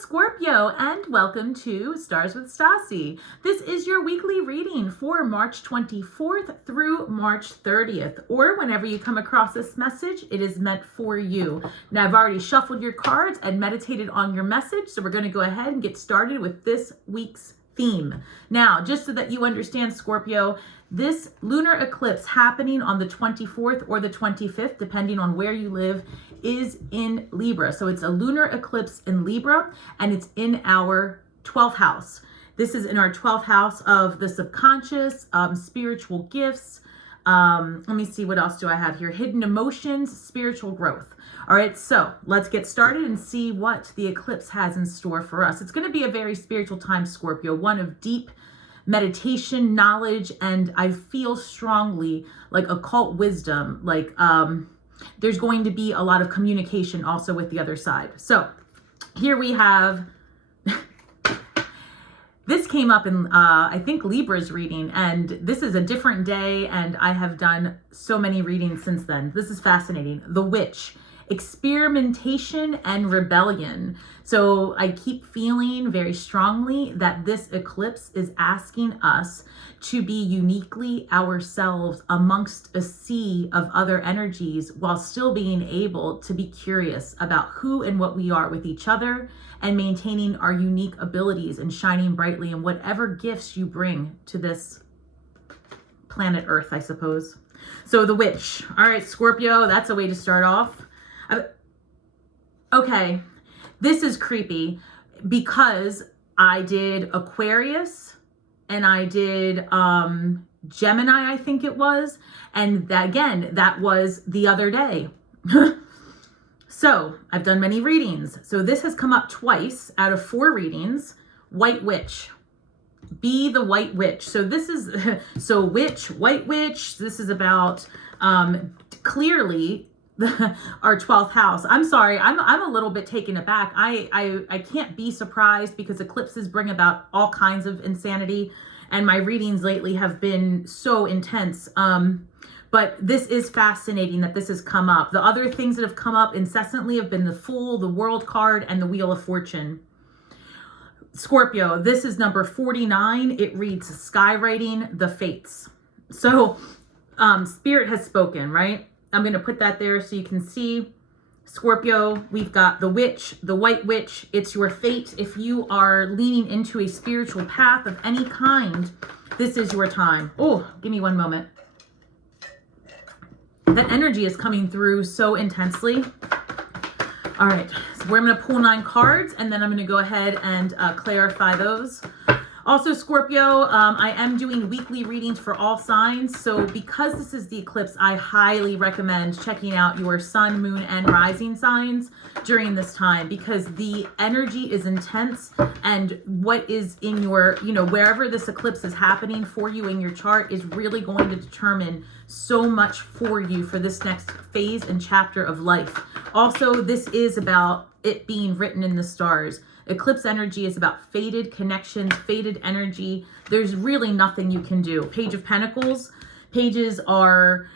Scorpio, and welcome to Stars with Stasi. This is your weekly reading for March 24th through March 30th, or whenever you come across this message, it is meant for you. Now, I've already shuffled your cards and meditated on your message, so we're going to go ahead and get started with this week's theme. Now, just so that you understand, Scorpio, this lunar eclipse happening on the 24th or the 25th, depending on where you live, is in Libra. So it's a lunar eclipse in Libra, and it's in our 12th house. This is in our 12th house of the subconscious, spiritual gifts. Let me see, what else do I have here? Hidden emotions, spiritual growth. All right, so let's get started and see what the eclipse has in store for us. It's going to be a very spiritual time, Scorpio, one of deep meditation, knowledge, and I feel strongly like occult wisdom, like there's going to be a lot of communication also with the other side. So here we have, this came up in, I think, Libra's reading, and this is a different day, and I have done so many readings since then. This is fascinating. The Witch, experimentation and rebellion. So I keep feeling very strongly that this eclipse is asking us to be uniquely ourselves amongst a sea of other energies, while still being able to be curious about who and what we are with each other, and maintaining our unique abilities and shining brightly in whatever gifts you bring to this planet Earth, I suppose. So the Witch. All right, Scorpio, that's a way to start off. Okay, this is creepy because I did Aquarius and I did Gemini, I think it was. And that, again, that was the other day. So I've done many readings. So this has come up twice out of 4 readings. White Witch. Be the White Witch. So this is, so witch, White Witch. This is about clearly our 12th house. I'm sorry, I'm a little bit taken aback. I can't be surprised because eclipses bring about all kinds of insanity, and my readings lately have been so intense. But this is fascinating that this has come up. The other things that have come up incessantly have been the Fool, the World card, and the Wheel of Fortune. Scorpio, this is number 49. It reads Skywriting the Fates. So Spirit has spoken, right? I'm going to put that there so you can see. Scorpio, we've got the Witch, the White Witch. It's your fate. If you are leaning into a spiritual path of any kind, this is your time. Oh, give me one moment. That energy is coming through so intensely. All right, so we're going to pull 9 cards, and then I'm going to go ahead and clarify those. Also, Scorpio, I am doing weekly readings for all signs. So because this is the eclipse, I highly recommend checking out your sun, moon, and rising signs during this time, because the energy is intense, and what is in your, wherever this eclipse is happening for you in your chart is really going to determine so much for you for this next phase and chapter of life. Also, this is about it being written in the stars. Eclipse energy is about fated connections, fated energy. There's really nothing you can do. Page of Pentacles. Pages are,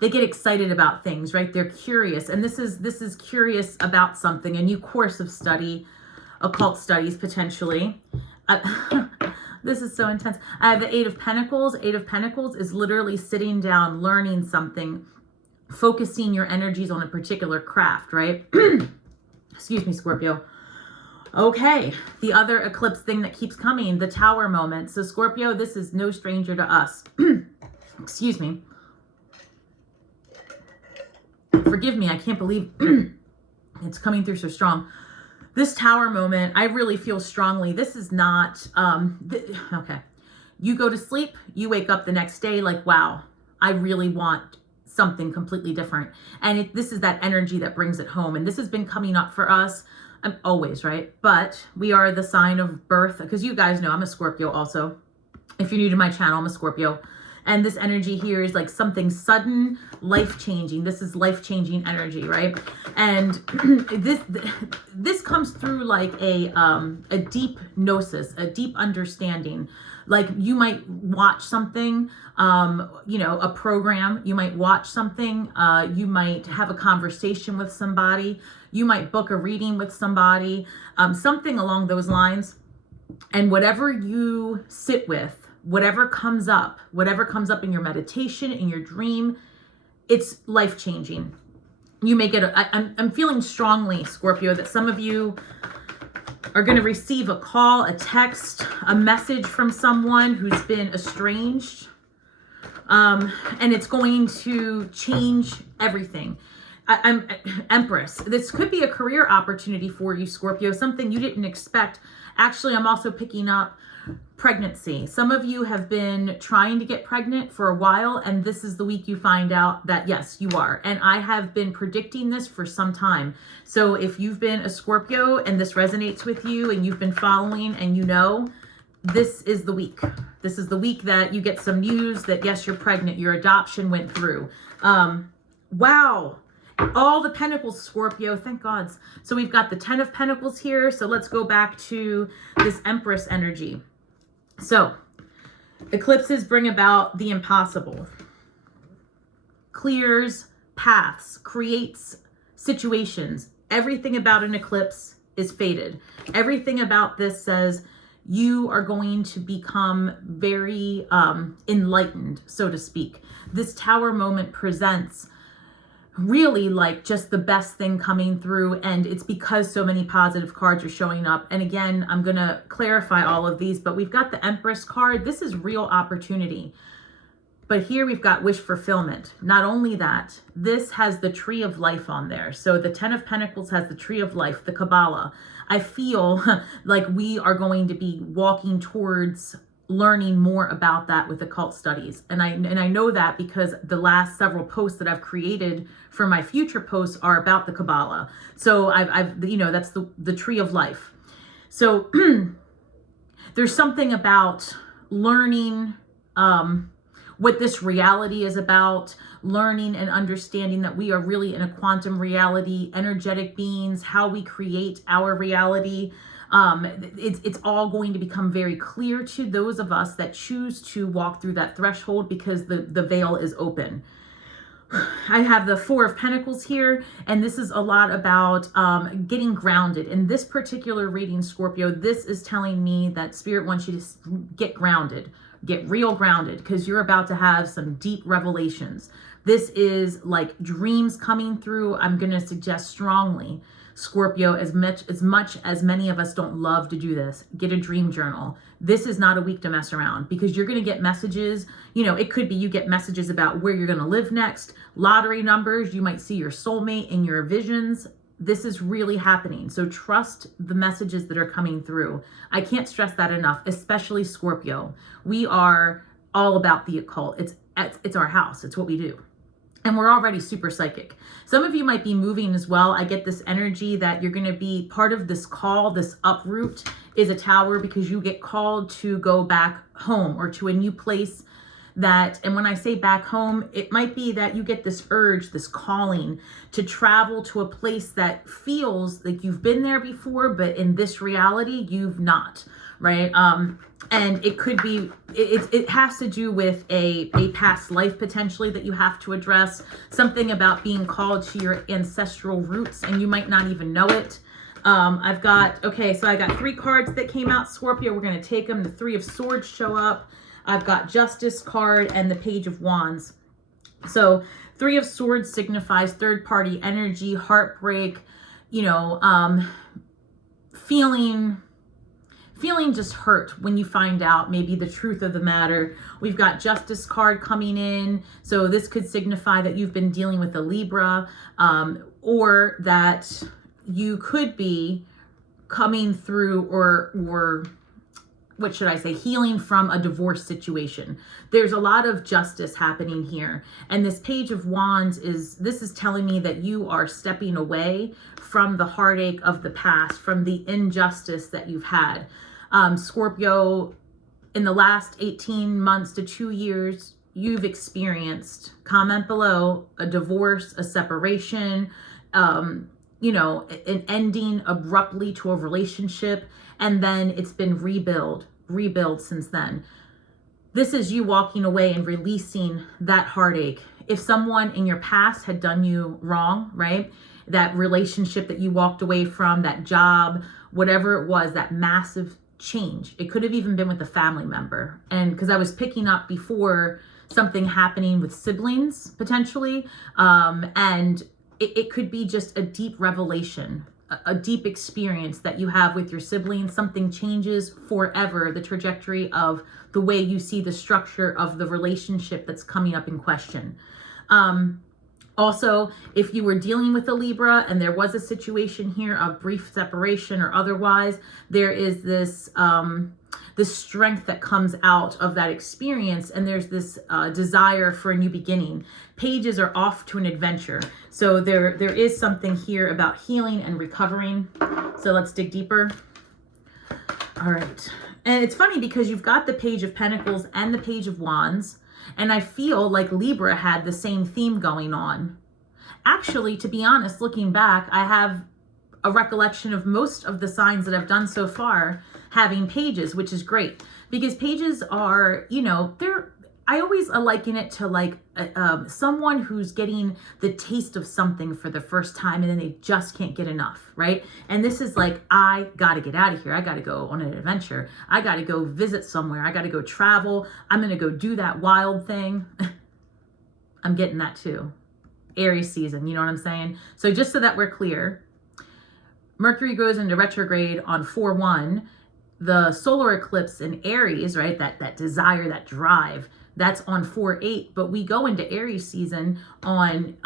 they get excited about things, right? They're curious. And this is curious about something, a new course of study, occult studies potentially. This is so intense. I have the 8 of Pentacles. 8 of Pentacles is literally sitting down, learning something, focusing your energies on a particular craft, right? Excuse me, Scorpio. Okay, the other eclipse thing that keeps coming, the Tower moment. So Scorpio, this is no stranger to us. Excuse me. Forgive me, I can't believe it's coming through so strong. This Tower moment, I really feel strongly. This is not, okay. You go to sleep, you wake up the next day like, wow, I really want something completely different. And this is that energy that brings it home. And this has been coming up for us always, right? But we are the sign of birth, because you guys know I'm a Scorpio also. If you're new to my channel, I'm a Scorpio. And this energy here is like something sudden, life-changing. This is life-changing energy, right? And this comes through like a deep gnosis, a deep understanding. Like you might watch something, a program, you might watch something, you might have a conversation with somebody, You might book a reading with somebody, something along those lines. And whatever you sit with, whatever comes up in your meditation, in your dream, it's life-changing. You may get I'm feeling strongly, Scorpio, that some of you are going to receive a call, a text, a message from someone who's been estranged. And it's going to change everything. I'm Empress. This could be a career opportunity for you, Scorpio, something you didn't expect. Actually, I'm also picking up pregnancy. Some of you have been trying to get pregnant for a while, and this is the week you find out that yes, you are. And I have been predicting this for some time. So if you've been a Scorpio and this resonates with you and you've been following and you know, this is the week. This is the week that you get some news that yes, you're pregnant, your adoption went through. Wow. All the Pentacles, Scorpio, thank God. So we've got the 10 of Pentacles here. So let's go back to this Empress energy. So eclipses bring about the impossible, clears paths, creates situations. Everything about an eclipse is fated. Everything about this says you are going to become very enlightened, so to speak. This Tower moment presents really like just the best thing coming through, and it's because so many positive cards are showing up. And again, I'm going to clarify all of these, but we've got the Empress card. This is real opportunity. But here we've got wish fulfillment. Not only that, this has the Tree of Life on there. So the 10 of Pentacles has the Tree of Life, the Kabbalah. I feel like we are going to be walking towards learning more about that with occult studies. And I know that because the last several posts that I've created for my future posts are about the Kabbalah. So I've you know, that's the Tree of Life. So there's something about learning what this reality is about, learning and understanding that we are really in a quantum reality, energetic beings, how we create our reality. It's all going to become very clear to those of us that choose to walk through that threshold because the veil is open. I have the 4 of Pentacles here, and this is a lot about getting grounded. In this particular reading, Scorpio, this is telling me that Spirit wants you to get grounded, get real grounded, because you're about to have some deep revelations. This is like dreams coming through. I'm going to suggest strongly, Scorpio, as much as many of us don't love to do this, get a dream journal. This is not a week to mess around, because you're going to get messages. You know, it could be you get messages about where you're going to live next, lottery numbers. You might see your soulmate in your visions. This is really happening. So trust the messages that are coming through. I can't stress that enough, especially Scorpio. We are all about the occult. It's our house. It's what we do. And we're already super psychic. Some of you might be moving as well. I get this energy that you're going to be part of this call. This uproot is a tower because you get called to go back home or to a new place. That, and when I say back home, it might be that you get this urge, this calling to travel to a place that feels like you've been there before, but in this reality, you've not, right? And it could be, it has to do with a past life potentially that you have to address, something about being called to your ancestral roots, and you might not even know it. I got 3 cards that came out, Scorpio. We're going to take them. The 3 of Swords show up. I've got Justice card and the Page of Wands. So 3 of Swords signifies third-party energy, heartbreak, you know, feeling just hurt when you find out maybe the truth of the matter. We've got Justice card coming in. So this could signify that you've been dealing with a Libra, or that you could be coming through or what should I say, healing from a divorce situation. There's a lot of justice happening here. And this Page of Wands is telling me that you are stepping away from the heartache of the past, from the injustice that you've had. Scorpio, in the last 18 months to 2 years, you've experienced, comment below, a divorce, a separation, you know, an ending abruptly to a relationship, and then it's been rebuild since then. This is you walking away and releasing that heartache. If someone in your past had done you wrong, right, that relationship that you walked away from, that job, whatever it was, that massive change. It could have even been with a family member. And because I was picking up before something happening with siblings potentially, and it could be just a deep revelation, a deep experience that you have with your siblings. Something changes forever the trajectory of the way you see the structure of the relationship that's coming up in question. Also, if you were dealing with a Libra and there was a situation here of brief separation or otherwise, there is this strength that comes out of that experience, and there's this desire for a new beginning. Pages are off to an adventure. So there is something here about healing and recovering. So let's dig deeper. All right. And it's funny because you've got the Page of Pentacles and the Page of Wands. And I feel like Libra had the same theme going on. Actually, to be honest, looking back, I have a recollection of most of the signs that I've done so far having pages, which is great. Because pages are, you know, I always liken it to like someone who's getting the taste of something for the first time and then they just can't get enough, right? And this is like, I got to get out of here. I got to go on an adventure. I got to go visit somewhere. I got to go travel. I'm going to go do that wild thing. I'm getting that too. Aries season, you know what I'm saying? So just so that we're clear, Mercury goes into retrograde on 4/1. The solar eclipse in Aries, right? That desire, that drive, that's on 4/8, but we go into Aries season on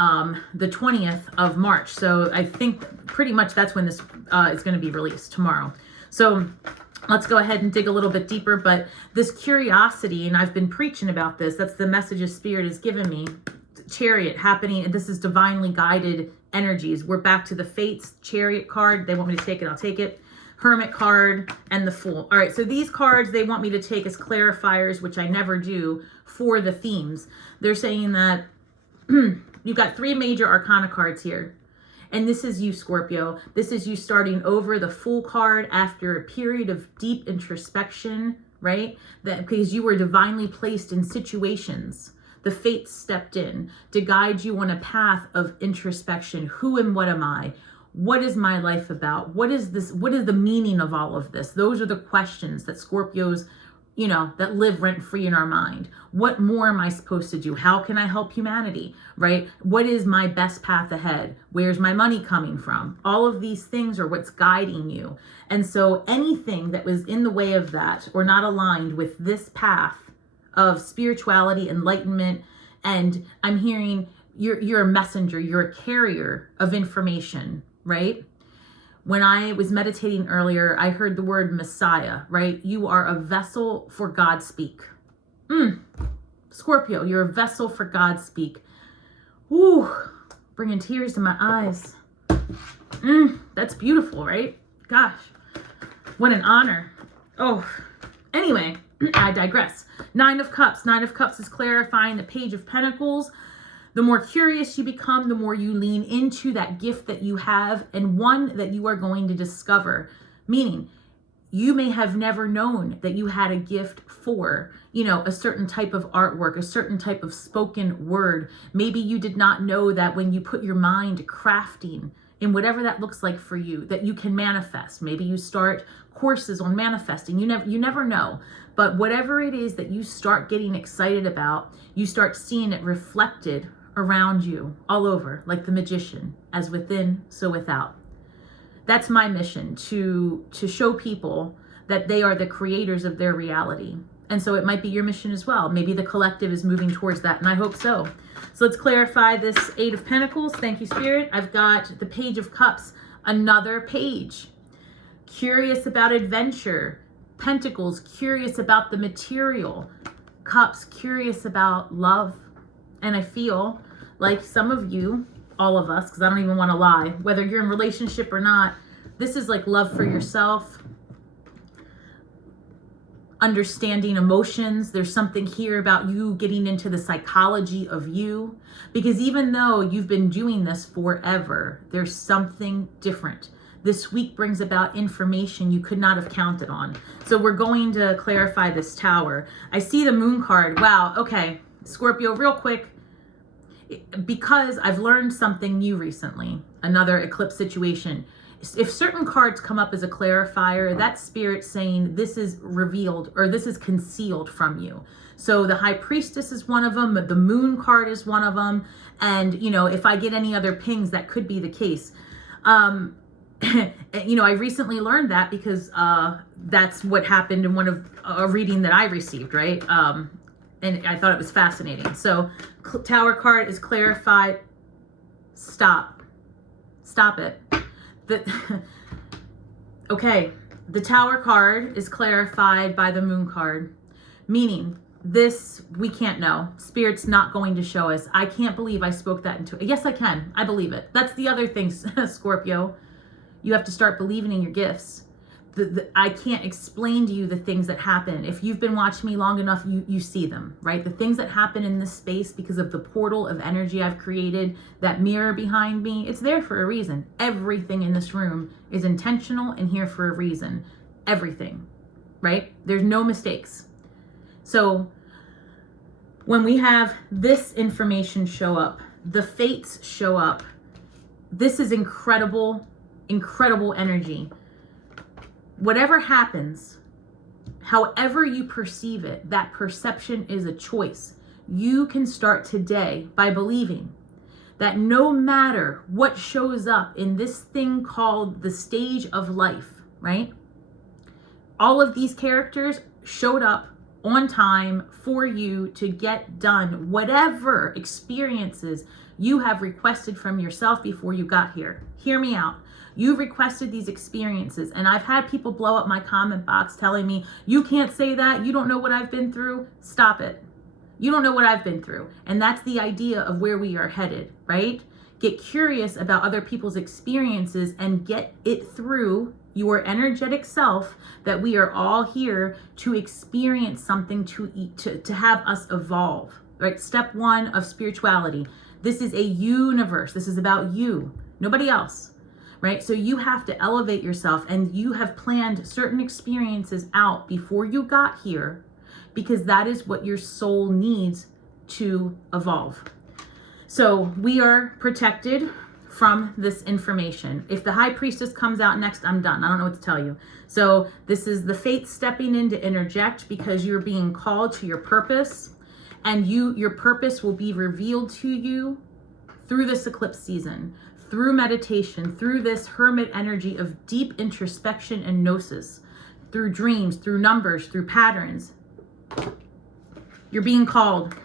the 20th of March. So I think pretty much that's when this is going to be released, tomorrow. So let's go ahead and dig a little bit deeper. But this curiosity, and I've been preaching about this, that's the messages Spirit has given me. Chariot happening, and this is divinely guided energies. We're back to the Fates Chariot card. They want me to take it, I'll take it. Hermit card and the Fool. All right, so these cards they want me to take as clarifiers, which I never do, for the themes. They're saying that you've got 3 major arcana cards here. And this is you, Scorpio. This is you starting over. The Fool card after a period of deep introspection, right? That because you were divinely placed in situations. The Fates stepped in to guide you on a path of introspection. Who and what am I? What is my life about? What is this? What is the meaning of all of this? Those are the questions that Scorpios, you know, that live rent free in our mind. What more am I supposed to do? How can I help humanity, right? What is my best path ahead? Where's my money coming from? All of these things are what's guiding you. And so anything that was in the way of that or not aligned with this path of spirituality, enlightenment, and I'm hearing you're a messenger, you're a carrier of information, right? When I was meditating earlier, I heard the word Messiah, right? You are a vessel for God speak. Scorpio, you're a vessel for God speak. Ooh, bringing tears to my eyes. That's beautiful, right? Gosh, what an honor. Oh, anyway, I digress. 9 of Cups. 9 of Cups is clarifying the Page of Pentacles. The more curious you become, the more you lean into that gift that you have and one that you are going to discover. Meaning, you may have never known that you had a gift for, you know, a certain type of artwork, a certain type of spoken word. Maybe you did not know that when you put your mind to crafting in whatever that looks like for you, that you can manifest. Maybe you start courses on manifesting. You never know. But whatever it is that you start getting excited about, you start seeing it reflected around you all over, like the magician, as within, so without. That's my mission, to show people that they are the creators of their reality. And so it might be your mission as well. Maybe the collective is moving towards that, and I hope so. So let's clarify this 8 of Pentacles. Thank you, Spirit. I've got the Page of Cups, another page. Curious about adventure. Pentacles, curious about the material. Cups, curious about love. And I feel like some of you, all of us, because I don't even want to lie, whether you're in a relationship or not, this is like love for yourself, understanding emotions. There's something here about you getting into the psychology of you, because even though you've been doing this forever, there's something different. This week brings about information you could not have counted on. So we're going to clarify this Tower. I see the Moon card. Wow. Okay. Scorpio, real quick, because I've learned something new recently. another eclipse situation. If certain cards come up as a clarifier, that's spirit saying this is revealed or this is concealed from you. So the High Priestess is one of them, the Moon card is one of them, and you know, if I get any other pings, that could be the case. You know, I recently learned that because that's what happened in one of a reading that I received, right? And I thought it was fascinating. So Tower card is clarified. Stop it. Okay, the Tower card is clarified by the Moon card, meaning this we can't know. Spirit's not going to show us. I can't believe I spoke that into it. Yes, I can. I believe it. That's the other thing, Scorpio. You have to start believing in your gifts. I can't explain to you the things that happen. If you've been watching me long enough, you see them, right? The things that happen in this space because of the portal of energy I've created, that mirror behind me, it's there for a reason. Everything in this room is intentional and here for a reason. Everything, right? There's no mistakes. So when we have this information show up, the fates show up, this is incredible energy. Whatever happens, however you perceive it, that perception is a choice. You can start today by believing that no matter what shows up in this thing called the stage of life, right? All of these characters showed up on time for you to get done whatever experiences you have requested from yourself before you got here. Hear me out. You requested these experiences, and I've had people blow up my comment box telling me, you can't say that, you don't know what I've been through. Stop it. You don't know what I've been through. And that's the idea of where we are headed, right? Get curious about other people's experiences and get it through your energetic self that we are all here to experience something, to have us evolve, right? Step one of spirituality. This is a universe. This is about you, nobody else. Right? So you have to elevate yourself, and you have planned certain experiences out before you got here because that is what your soul needs to evolve. So we are protected from this information. If the High Priestess comes out next, I'm done. I don't know what to tell you. So this is the fates stepping in to interject because you're being called to your purpose, and your purpose will be revealed to you through this eclipse season, through meditation, through this hermit energy of deep introspection and gnosis, through dreams, through numbers, through patterns. You're being called.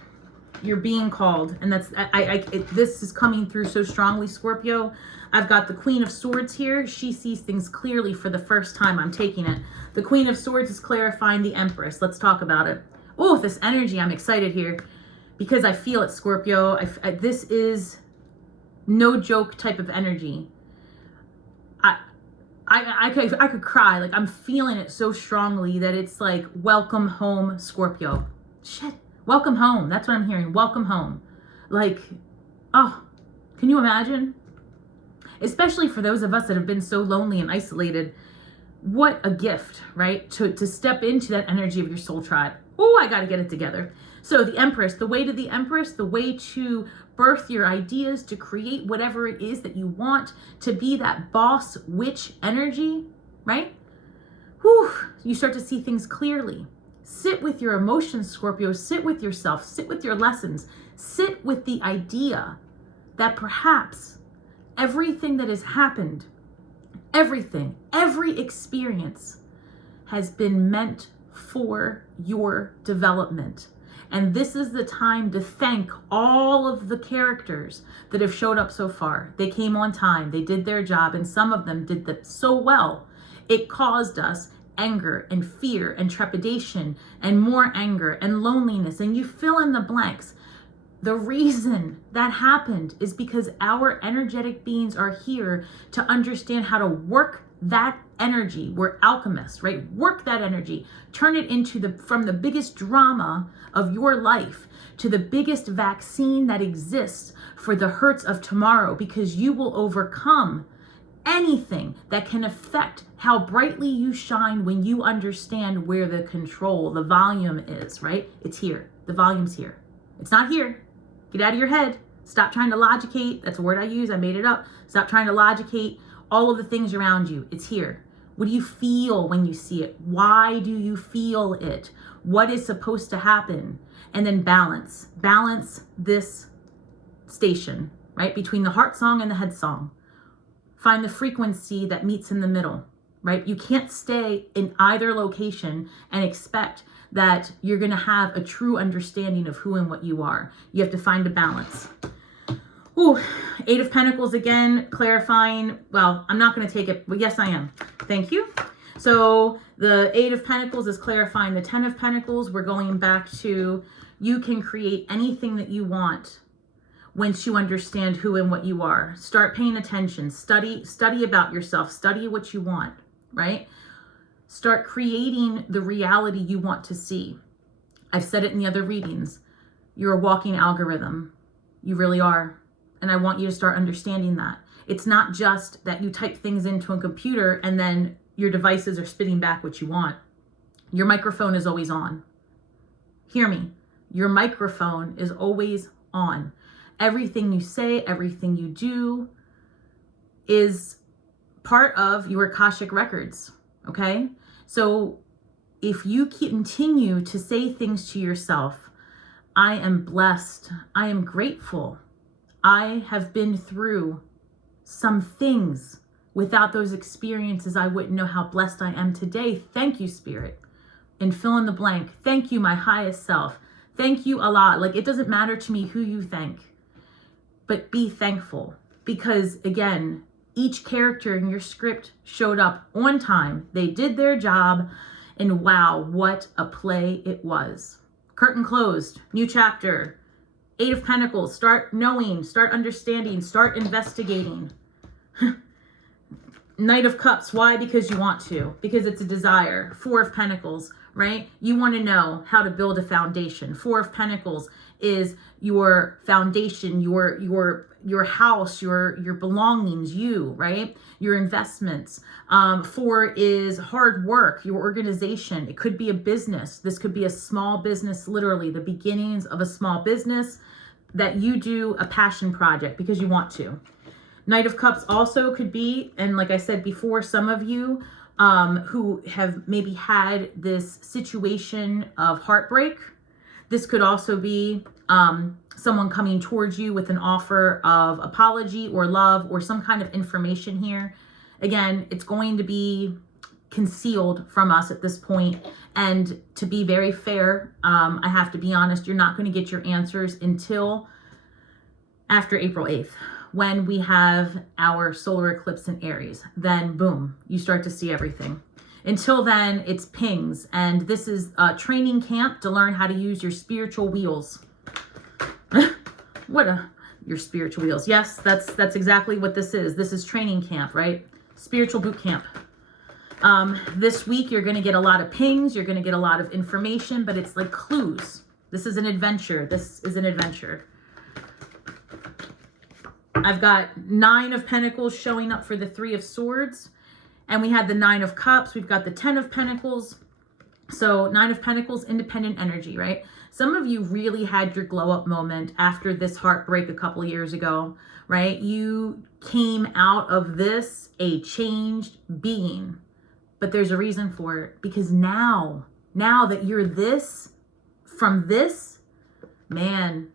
You're being called. And that's, this is coming through so strongly, Scorpio. I've got the Queen of Swords here. She sees things clearly for the first time. I'm taking it. The Queen of Swords is clarifying the Empress. Let's talk about it. Oh, this energy. I'm excited here because I feel it, Scorpio. This is no joke type of energy. I could cry. Like, I'm feeling it so strongly that it's like, welcome home, Scorpio. Shit. Welcome home. That's what I'm hearing. Welcome home. Like, oh, can you imagine? Especially for those of us that have been so lonely and isolated. What a gift, right? To step into that energy of your soul tribe. Oh, I got to get it together. So the Empress, the way to the Empress, the way to birth your ideas, to create whatever it is that you want, to be that boss witch energy, right? Whew, you start to see things clearly. Sit with your emotions, Scorpio. Sit with yourself. Sit with your lessons. Sit with the idea that perhaps everything that has happened, everything, every experience has been meant for your development. And this is the time to thank all of the characters that have showed up so far. They came on time. They did their job. And some of them did that so well. It caused us anger and fear and trepidation and more anger and loneliness. And you fill in the blanks. The reason that happened is because our energetic beings are here to understand how to work that energy. We're alchemists, right? Work that energy, turn it into from the biggest drama of your life to the biggest vaccine that exists for the hurts of tomorrow, because you will overcome anything that can affect how brightly you shine when you understand where the control, the volume is, right? It's here. The volume's here. It's not here. Get out of your head. Stop trying to logicate. That's a word I use. I made it up. Stop trying to logicate all of the things around you. It's here. What do you feel when you see it? Why do you feel it? What is supposed to happen? And then balance. Balance this station, right? Between the heart song and the head song. Find the frequency that meets in the middle, right? You can't stay in either location and expect that you're going to have a true understanding of who and what you are. You have to find a balance. Ooh, Eight of Pentacles again, clarifying. Well, I'm not going to take it, but yes, I am. Thank you. So the Eight of Pentacles is clarifying the 10 of Pentacles. We're going back to you can create anything that you want once you understand who and what you are. Start paying attention. Study about yourself. Study what you want, right? Start creating the reality you want to see. I've said it in the other readings. You're a walking algorithm. You really are. And I want you to start understanding that. It's not just that you type things into a computer and then your devices are spitting back what you want. Your microphone is always on. Hear me. Your microphone is always on. Everything you say, everything you do is part of your Akashic records, okay? So if you continue to say things to yourself, I am blessed, I am grateful, I have been through some things. Without those experiences, I wouldn't know how blessed I am today. Thank you, Spirit. And fill in the blank. Thank you, my highest self. Thank you a lot. Like, it doesn't matter to me who you thank, but be thankful. Because again, each character in your script showed up on time. They did their job, and wow, what a play it was. Curtain closed, new chapter. Eight of Pentacles, start knowing, start understanding, start investigating. Knight of Cups, why? Because you want to, because it's a desire. Four of Pentacles, right? You want to know how to build a foundation. Four of Pentacles is your foundation, your house, your belongings, you, right? Your investments. Four is hard work, your organization. It could be a business. This could be a small business, literally the beginnings of a small business that you do a passion project because you want to. Knight of Cups also could be, and like I said before, some of you who have maybe had this situation of heartbreak. This could also be someone coming towards you with an offer of apology or love or some kind of information here. Again, it's going to be concealed from us at this point. And to be very fair, I have to be honest, you're not going to get your answers until after April 8th. When we have our solar eclipse in Aries, then boom, you start to see everything. Until then, it's pings. And this is a training camp to learn how to use your spiritual wheels. Your spiritual wheels. Yes, that's exactly what this is. This is training camp, right? Spiritual boot camp. This week, you're going to get a lot of pings. You're going to get a lot of information, but it's like clues. This is an adventure. This is an adventure. I've got Nine of Pentacles showing up for the Three of Swords. And we had the Nine of Cups. We've got the 10 of Pentacles. So Nine of Pentacles, independent energy, right? Some of you really had your glow up moment after this heartbreak a couple of years ago, right? You came out of this a changed being. But there's a reason for it. Because now that you're this, from this, man,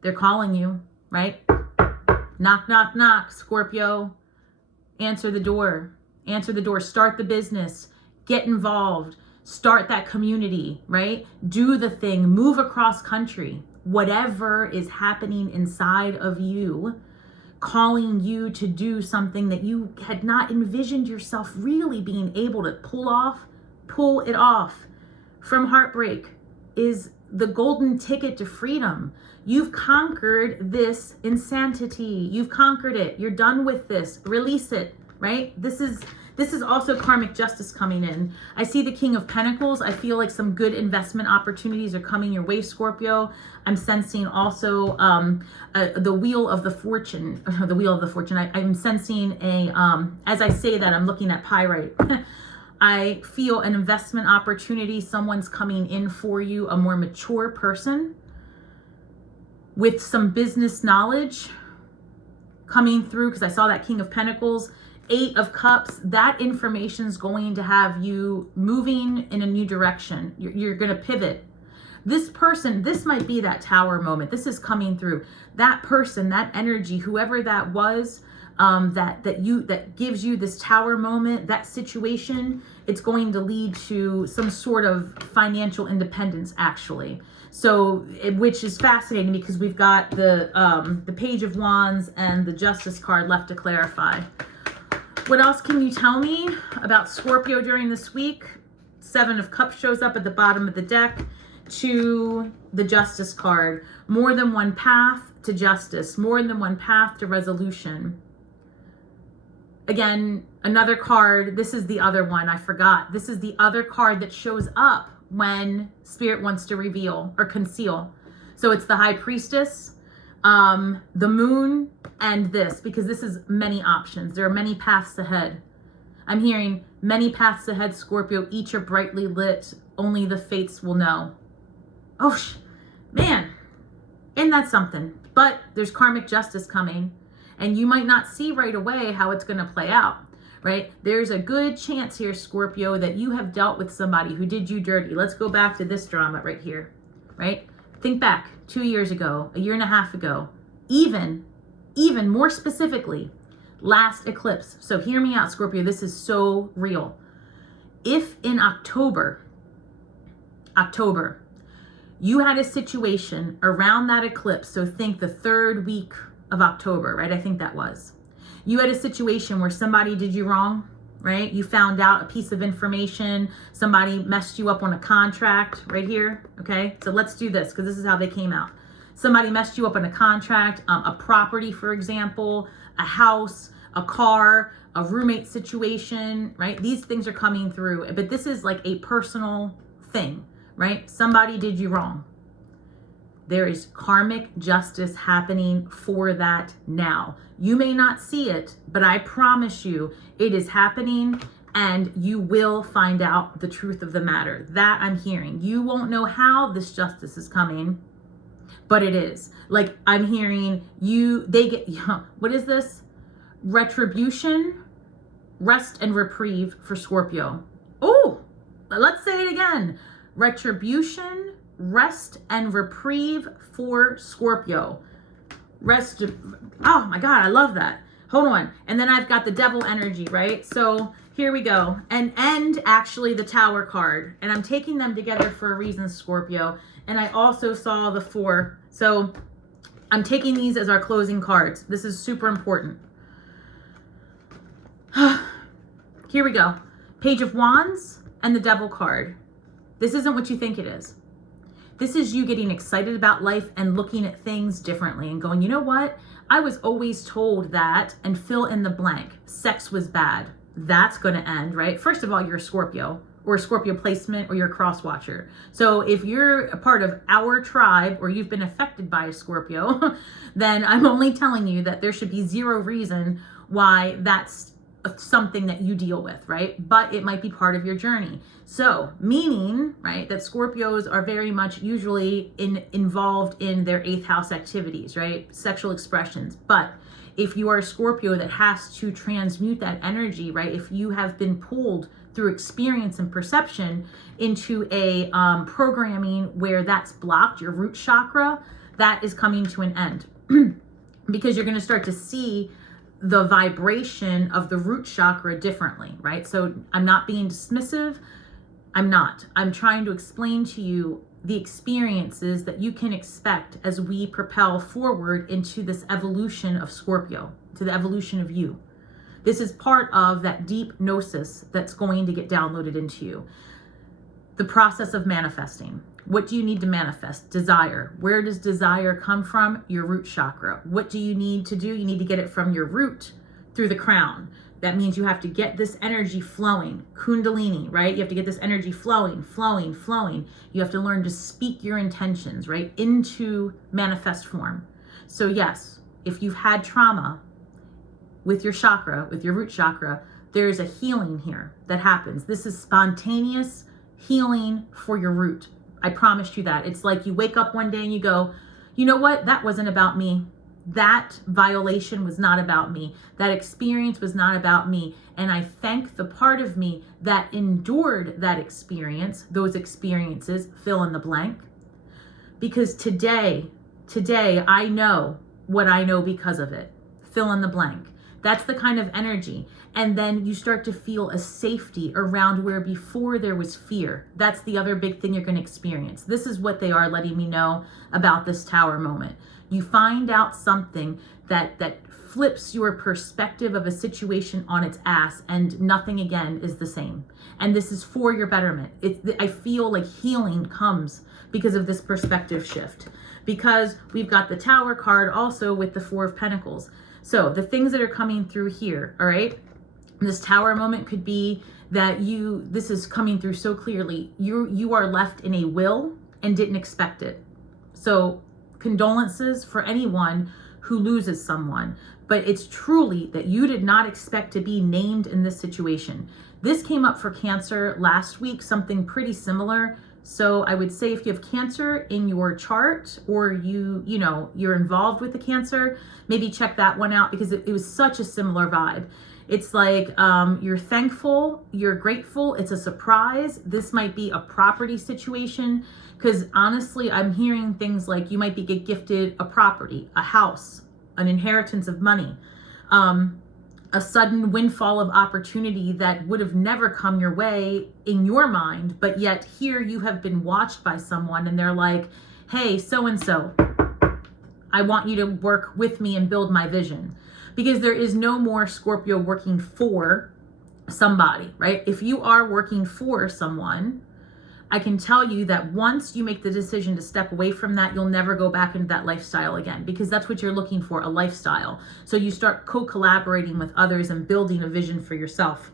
they're calling you, right? Knock, knock, knock, Scorpio. Answer the door. Answer the door. Start the business. Get involved. Start that community, right? Do the thing. Move across country. Whatever is happening inside of you, calling you to do something that you had not envisioned yourself really being able to pull it off from heartbreak, is the golden ticket to freedom. You've conquered this insanity. You've conquered it. You're done with this. Release it, right? This is also karmic justice coming in. I see the King of Pentacles. I feel like some good investment opportunities are coming your way, Scorpio. I'm sensing also the Wheel of the Fortune. The Wheel of the Fortune. I'm sensing as I say that, I'm looking at pyrite. I feel an investment opportunity. Someone's coming in for you, a more mature person. with some business knowledge coming through, because I saw that King of Pentacles, 8 of Cups. That information is going to have you moving in a new direction. You're going to pivot. This person, this might be that Tower moment. This is coming through. That person, that energy, whoever that was, that gives you this Tower moment, that situation, it's going to lead to some sort of financial independence, actually. So, which is fascinating, because we've got the Page of Wands and the Justice card left to clarify. What else can you tell me about Scorpio during this week? 7 of Cups shows up at the bottom of the deck, to the Justice card. More than one path to justice, more than one path to resolution. Again, another card. This is the other one. I forgot. This is the other card that shows up when Spirit wants to reveal or conceal. So it's the High Priestess, the Moon, and this, because this is many options. There are many paths ahead. I'm hearing many paths ahead, Scorpio. Each are brightly lit. Only the fates will know. Oh, man. Isn't that something? But there's karmic justice coming, and you might not see right away how it's going to play out, right? There's a good chance here, Scorpio, that you have dealt with somebody who did you dirty. Let's go back to this drama right here, right? Think back 2 years ago, a year and a half ago, even more specifically, last eclipse. So hear me out, Scorpio. This is so real. If in October, you had a situation around that eclipse, so think the 3rd week of October, right? I think that was. You had a situation where somebody did you wrong, right? You found out a piece of information, somebody messed you up on a contract right here, okay? So let's do this, because this is how they came out. Somebody messed you up on a contract, a property, for example, a house, a car, a roommate situation, right? These things are coming through, but this is like a personal thing, right? Somebody did you wrong. There is karmic justice happening for that now. You may not see it, but I promise you it is happening, and you will find out the truth of the matter. That I'm hearing. You won't know how this justice is coming, but it is. Like, I'm hearing what is this? Retribution, rest, and reprieve for Scorpio. Oh, let's say it again. Retribution, rest, and reprieve for Scorpio. Rest. Oh my God, I love that. Hold on. And then I've got the Devil energy, right? So here we go. And actually the Tower card. And I'm taking them together for a reason, Scorpio. And I also saw the 4. So I'm taking these as our closing cards. This is super important. Here we go. Page of Wands and the Devil card. This isn't what you think it is. This is you getting excited about life and looking at things differently and going, you know what? I was always told that, and fill in the blank. Sex was bad. That's going to end, right? First of all, you're a Scorpio, or a Scorpio placement, or you're a cross watcher. So if you're a part of our tribe, or you've been affected by a Scorpio, then I'm only telling you that there should be zero reason why that's something that you deal with, right? But it might be part of your journey. So meaning, right, that Scorpios are very much usually involved in their 8th house activities, right? Sexual expressions. But if you are a Scorpio that has to transmute that energy, right? If you have been pulled through experience and perception into a programming where that's blocked, your root chakra, that is coming to an end. Because you're going to start to see the vibration of the root chakra differently, right? So I'm not being dismissive. I'm not. I'm trying to explain to you the experiences that you can expect as we propel forward into this evolution of Scorpio, to the evolution of you. This is part of that deep gnosis that's going to get downloaded into you. The process of manifesting. What do you need to manifest? Desire. Where does desire come from? Your root chakra. What do you need to do? You need to get it from your root through the crown. That means you have to get this energy flowing. Kundalini, right? You have to get this energy flowing. You have to learn to speak your intentions, right? Into manifest form. So yes, if you've had trauma with your chakra, with your root chakra, there's a healing here that happens. This is spontaneous healing for your root. I promised you that. It's like you wake up one day and you go, you know what? That wasn't about me. That violation was not about me. That experience was not about me. And I thank the part of me that endured that experience, those experiences, fill in the blank. Because today I know what I know because of it. Fill in the blank. That's the kind of energy. And then you start to feel a safety around where before there was fear. That's the other big thing you're going to experience. This is what they are letting me know about this tower moment. You find out something that flips your perspective of a situation on its ass, and nothing again is the same. And this is for your betterment. I feel like healing comes because of this perspective shift, because we've got the Tower card also with the Four of Pentacles. So the things that are coming through here, all right, this Tower moment could be that this is coming through so clearly, you are left in a will and didn't expect it. So condolences for anyone who loses someone, but it's truly that you did not expect to be named in this situation. This came up for Cancer last week, something pretty similar. So I would say if you have Cancer in your chart, or you're involved with the Cancer, maybe check that one out, because it was such a similar vibe. It's like you're thankful, you're grateful, it's a surprise. This might be a property situation, because honestly, I'm hearing things like you might be gifted a property, a house, an inheritance of money, a sudden windfall of opportunity that would have never come your way in your mind, but yet here you have been watched by someone and they're like, hey, so-and-so, I want you to work with me and build my vision. Because there is no more Scorpio working for somebody, right? If you are working for someone, I can tell you that once you make the decision to step away from that, you'll never go back into that lifestyle again, because that's what you're looking for, a lifestyle. So you start co-collaborating with others and building a vision for yourself.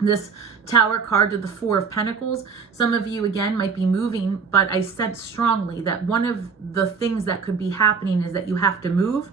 This Tower card to the Four of Pentacles, some of you again might be moving, but I sense strongly that one of the things that could be happening is that you have to move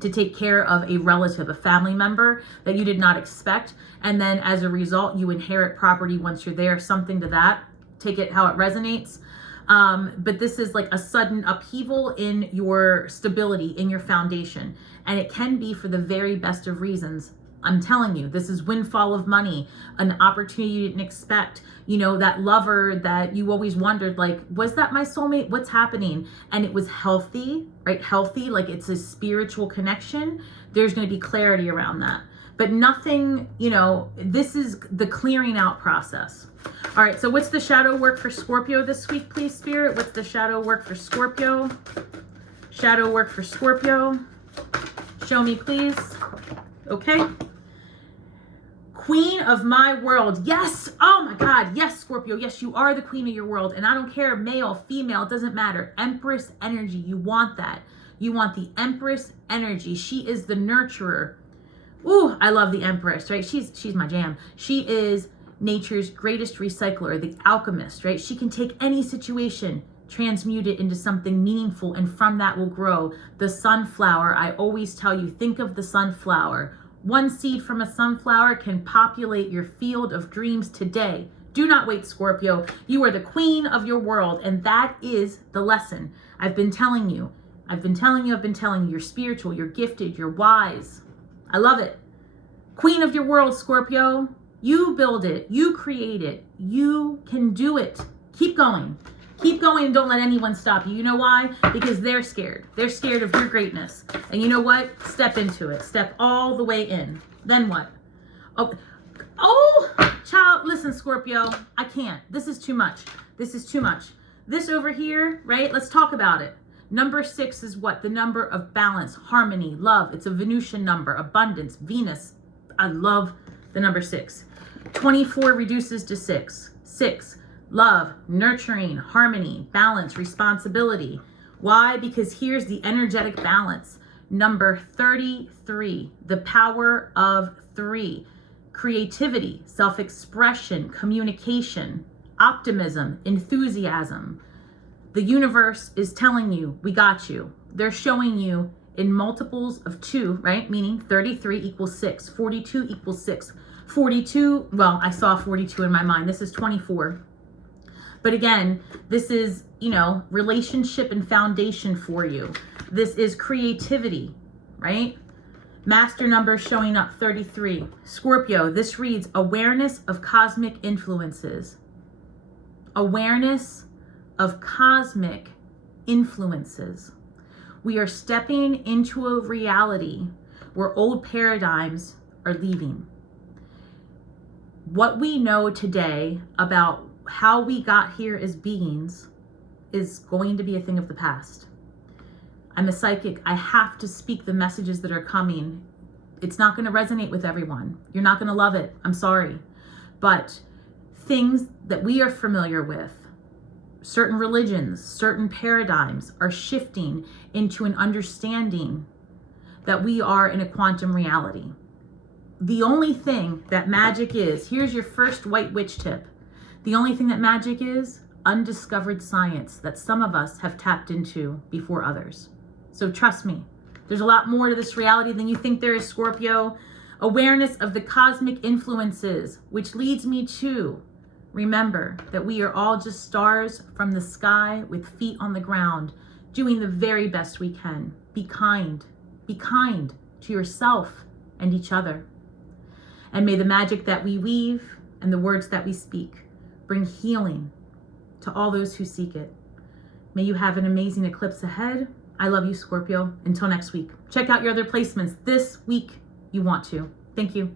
to take care of a relative, a family member that you did not expect. And then as a result, you inherit property once you're there, something to that. Take it how it resonates. But this is like a sudden upheaval in your stability, in your foundation. And it can be for the very best of reasons. I'm telling you, this is windfall of money, an opportunity you didn't expect. You know, that lover that you always wondered, like, was that my soulmate? What's happening? And it was healthy, right? Healthy, like it's a spiritual connection. There's going to be clarity around that. But nothing, this is the clearing out process. All right, so what's the shadow work for Scorpio this week, please, Spirit? What's the shadow work for Scorpio? Shadow work for Scorpio. Show me, please. Okay. Queen of my world. Yes. Oh my God. Yes, Scorpio. Yes, you are the queen of your world. And I don't care, male, female, it doesn't matter. Empress energy. You want that. You want the Empress energy. She is the nurturer. Ooh, I love the Empress, right? She's my jam. She is nature's greatest recycler, the alchemist, right? She can take any situation, transmute it into something meaningful, and from that will grow. The sunflower, I always tell you, think of the sunflower. One seed from a sunflower can populate your field of dreams today. Do not wait, Scorpio. You are the queen of your world, and that is the lesson. I've been telling you. You're spiritual, you're gifted, you're wise. I love it. Queen of your world, Scorpio. You build it. You create it. You can do it. Keep going. Keep going and don't let anyone stop you. You know why? Because they're scared. They're scared of your greatness. And you know what? Step into it. Step all the way in. Then what? Oh, child, listen, Scorpio. I can't. This is too much. This is too much. This over here, right? Let's talk about it. Number 6 is what? The number of balance, harmony, love. It's a Venusian number, abundance, Venus. I love the number 6. 24 reduces to 6. 6, love, nurturing, harmony, balance, responsibility. Why? Because here's the energetic balance. Number 33, the power of 3. Creativity, self-expression, communication, optimism, enthusiasm. The universe is telling you, we got you. They're showing you in multiples of 2, right? Meaning 33 equals 6, 42 equals 6. 42, well, I saw 42 in my mind. This is 24. But again, this is, you know, relationship and foundation for you. This is creativity, right? Master number showing up 33. Scorpio, this reads awareness of cosmic influences. Awareness of cosmic influences. We are stepping into a reality where old paradigms are leaving. What we know today about how we got here as beings is going to be a thing of the past. I'm a psychic. I have to speak the messages that are coming. It's not going to resonate with everyone. You're not going to love it. I'm sorry. But things that we are familiar with, certain religions, certain paradigms are shifting into an understanding that we are in a quantum reality. The only thing that magic is, here's your first white witch tip. The only thing that magic is, undiscovered science that some of us have tapped into before others. So trust me, there's a lot more to this reality than you think there is, Scorpio. Awareness of the cosmic influences, which leads me to remember that we are all just stars from the sky with feet on the ground, doing the very best we can. Be kind. Be kind to yourself and each other. And may the magic that we weave and the words that we speak bring healing to all those who seek it. May you have an amazing eclipse ahead. I love you, Scorpio. Until next week. Check out your other placements this week. You want to. Thank you.